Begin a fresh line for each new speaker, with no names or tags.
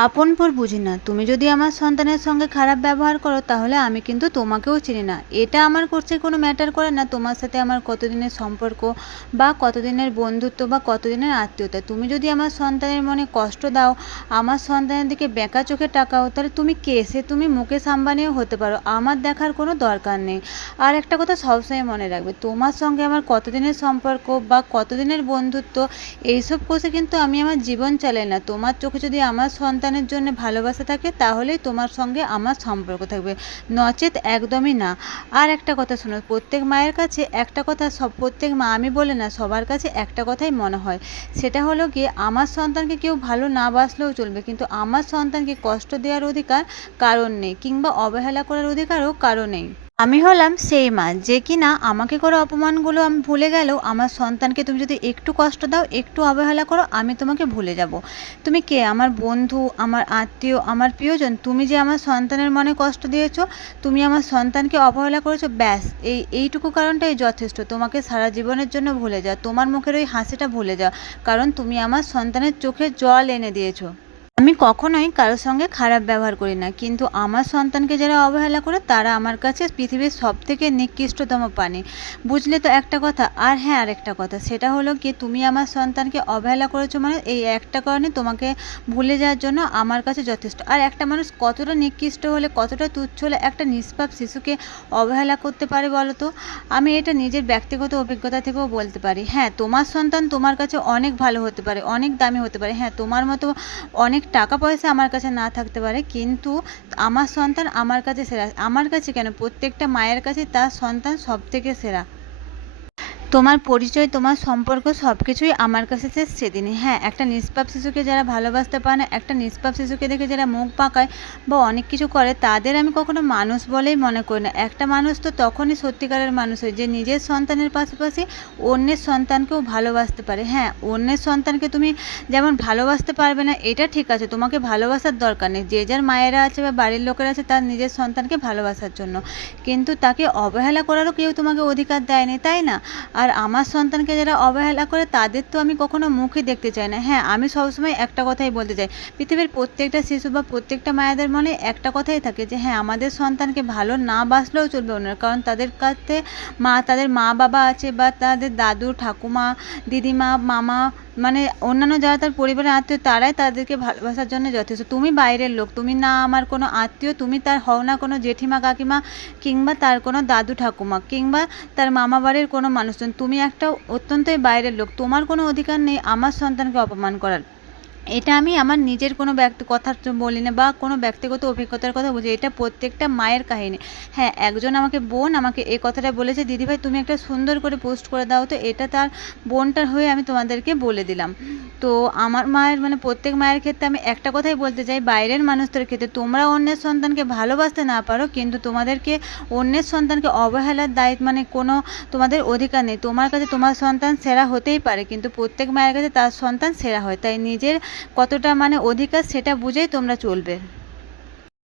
আপন পর বুঝি না। তুমি যদি আমার সন্তানের সঙ্গে খারাপ ব্যবহার করো, তাহলে আমি কিন্তু তোমাকেও চিনি না। এটা আমার করছে কোনো ম্যাটার করে না। তোমার সাথে আমার কতদিনের সম্পর্ক বা কতদিনের বন্ধুত্ব বা কতদিনের আত্মীয়তা? তুমি যদি আমার সন্তানের মনে কষ্ট দাও, আমার সন্তানের দিকে বেঁকা চোখে টাকাও তাহলে তুমি কে? সে তুমি মুকেশ আম্বানিও হতে পারো। আমার দেখার কোনো দরকার নেই। আর একটা কথা সবসময় মনে রাখবে, তোমার সঙ্গে আমার কতদিনের সম্পর্ক বা কতদিনের বন্ধুত্ব, এইসব কোষে কিন্তু আমি আমার জীবন চালাই না। তোমার চোখে যদি আমার সন্তানের জন্য ভালোবাসা থাকে, তাহলেই তোমার সঙ্গে আমার সম্পর্ক থাকবে। নচেত একদমই না। আর একটা কথা শোনো, প্রত্যেক মায়ের কাছে একটা কথা সব প্রত্যেক মা আমি বলে না, সবার কাছে একটা কথাই মনে হয়। সেটা হলো কি আমার সন্তানকে কেউ ভালো না বাসলেও চলবে, কিন্তু আমার সন্তানকে কষ্ট দেওয়ার অধিকার কারণ নেই, কিংবা অবহেলা করার অধিকারও কারও নেই। আমি হলাম সেই মা যে কিনা আমাকে করে অপমানগুলো আমি ভুলে গেলেও আমার সন্তানকে তুমি যদি একটু কষ্ট দাও, একটু অবহেলা করো, আমি তোমাকে ভুলে যাব। তুমি কে? আমার বন্ধু, আমার আত্মীয়, আমার প্রিয়জন, তুমি যে আমার সন্তানের মনে কষ্ট দিয়েছ, তুমি আমার সন্তানকে অবহেলা করেছ, ব্যাস, এই, এইটুকু কারণটাই যথেষ্ট। তোমাকে সারা জীবনের জন্য ভুলে যাও, তোমার মুখের ওই হাসিটা ভুলে যাও, কারণ তুমি আমার সন্তানের চোখে জল এনে দিয়েছ। আমি কখনোই কারোর সঙ্গে খারাপ ব্যবহার করি না, কিন্তু আমার সন্তানকে যারা অবহেলা করে, তারা আমার কাছে পৃথিবীর সব থেকে নিকৃষ্টতম প্রাণী। বুঝলে তো একটা কথা, আর হ্যাঁ আরেকটা কথা, সেটা হলো কি, তুমি আমার সন্তানকে অবহেলা করেছ মানে এই একটা কারণে তোমাকে ভুলে যাওয়ার জন্য আমার কাছে যথেষ্ট। আর একটা মানুষ কতটা নিকৃষ্ট হলে, কতটা তুচ্ছ হলে একটা নিষ্পাপ শিশুকে অবহেলা করতে পারে বলো তো? আমি এটা নিজের ব্যক্তিগত অভিজ্ঞতা থেকেও বলতে পারি। হ্যাঁ তোমার সন্তান তোমার কাছে অনেক ভালো হতে পারে, অনেক দামি হতে পারে। হ্যাঁ তোমার মতো অনেক টাকা পয়সা আমার কাছে না থাকতে পারে, কিন্তু আমার সন্তান আমার কাছে সেরা। আমার কাছে কেন? প্রত্যেকটা মায়ের কাছে তার সন্তান সব থেকে সেরা। তোমার পরিচয়, তোমার সম্পর্ক সব কিছুই আমার কাছে শেষ সেদিনই। হ্যাঁ একটা নিষ্পাপ শিশুকে যারা ভালোবাসতে পারে না, একটা নিষ্পাপ শিশুকে দেখে যারা মুখ পাকায় বা অনেক কিছু করে, তাদের আমি কখনো মানুষ বলেই মনে করি না। একটা মানুষ তো তখনই সত্যিকারের মানুষ হয় যে নিজের সন্তানের পাশাপাশি অন্যের সন্তানকেও ভালোবাসতে পারে। হ্যাঁ অন্যের সন্তানকে তুমি যেমন ভালোবাসতে পারবে না, এটা ঠিক আছে, তোমাকে ভালোবাসার দরকার নেই। যে যার মায়েরা আছে বা বাড়ির লোকেরা আছে, তার নিজের সন্তানকে ভালোবাসার জন্য। কিন্তু তাকে অবহেলা করারও কেউ তোমাকে অধিকার দেয়নি, তাই না? আর আমার সন্তানকে যারা অবহেলা করে, তাদের তো আমি কখনো মুখে দেখতে চাই না। হ্যাঁ আমি সবসময় একটা কথাই বলতে চাই। পৃথিবীর প্রত্যেকটা শিশু বা প্রত্যেকটা মায়েদের মনে একটা কথাই থাকে যে হ্যাঁ আমাদের সন্তানকে ভালো না বাসলেও চলবে ওনার কারণ তাদের কাছে মা, তাদের মা বাবা আছে বা তাদের দাদু, ঠাকুমা, দিদিমা, মামা মানে অন্যান্য যারা তার পরিবারের আত্মীয়, তারাই তাদেরকে ভালোবাসার জন্য যথেষ্ট। তুমি বাইরের লোক, তুমি না আমার কোনো আত্মীয়, তুমি তার হও না কোনো জেঠিমা, কাকিমা কিংবা তার কোনো দাদু, ঠাকুমা কিংবা তার মামা বাড়ির কোনো মানুষজন। তুমি একটা অত্যন্তই বাইরের লোক। তোমার কোনো অধিকার নেই আমার সন্তানকে অপমান করার। এটা আমি আমার নিজের কোনো ব্যক্তি, কথা বলি না বা কোনো ব্যক্তিগত অভিজ্ঞতার কথা বলছি, এটা প্রত্যেকটা মায়ের কাহিনী। হ্যাঁ একজন আমাকে বোন আমাকে এই কথাটা বলেছে দিদিভাই তুমি একটা সুন্দর করে পোস্ট করে দাও তো, এটা তার বোনটার হয়ে আমি তোমাদেরকে বলে দিলাম। তো আমার মায়ের মানে প্রত্যেক মায়ের ক্ষেত্রে আমি একটা কথাই বলতে চাই, বাইরের মানুষদের ক্ষেত্রে, তোমরা অন্যের সন্তানকে ভালোবাসতে না পারো, কিন্তু তোমাদেরকে অন্যের সন্তানকে অবহেলার দায়িত্ব মানে কোনো তোমাদের অধিকার নেই। তোমার কাছে তোমার সন্তান সেরা হতেই পারে, কিন্তু প্রত্যেক মায়ের কাছে তার সন্তান সেরা হয়। তাই নিজের কতটা মানে অধিকার সেটা বুঝেই তোমরা চলবে।